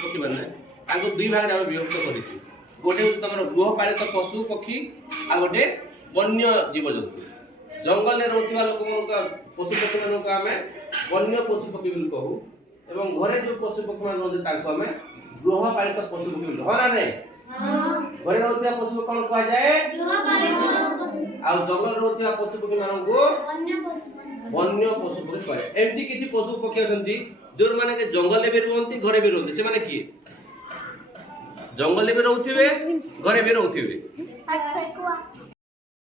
ପକ୍ଷୀ ମାନେ ତାଙ୍କୁ ଦୁଇ ଭାଗରେ ଆମେ ବିଭକ୍ତ କରିଛୁ। ଗୋଟେ ହେଉଛି ତମର ଗୃହପାଳିତ ପଶୁ ପକ୍ଷୀ ଆଉ ଗୋଟେ ବନ୍ୟ ଜୀବଜନ୍ତୁ। ଜଙ୍ଗଲରେ ରହୁଥିବା ଲୋକମାନଙ୍କ ପଶୁପକ୍ଷୀ ମାନଙ୍କୁ ଆମେ ବନ୍ୟ ପଶୁପକ୍ଷୀ ବୋଲି କହୁ ଏବଂ ଘରେ ଯେଉଁ ପଶୁପକ୍ଷୀ ମାନେ ରହନ୍ତି ତାଙ୍କୁ ଆମେ ଗୃହପାଳିତ ପଶୁପକ୍ଷୀ ବୋଲି ହଁ ନା ନାଇଁ? ଘରେ ରହୁଥିବା ପଶୁ କଣ କୁହାଯାଏ? ଆଉ ଜଙ୍ଗଲରେ ରହୁଥିବା ପଶୁପକ୍ଷୀ ମାନଙ୍କୁ ବନ୍ୟ ପଶୁପକ୍ଷୀ କୁହାଯାଏ। ଏମିତି କିଛି ପଶୁପକ୍ଷୀ ଅଛନ୍ତି ଯୋଉମାନେ କି ଜଙ୍ଗଲରେ ବି ରୁହନ୍ତି ଘରେ ବି ରୁହନ୍ତି। ସେମାନେ କିଏ? ଜଙ୍ଗଲରେ ବି ରହୁଥିବେ ଘରେ ବି ରହୁଥିବେ।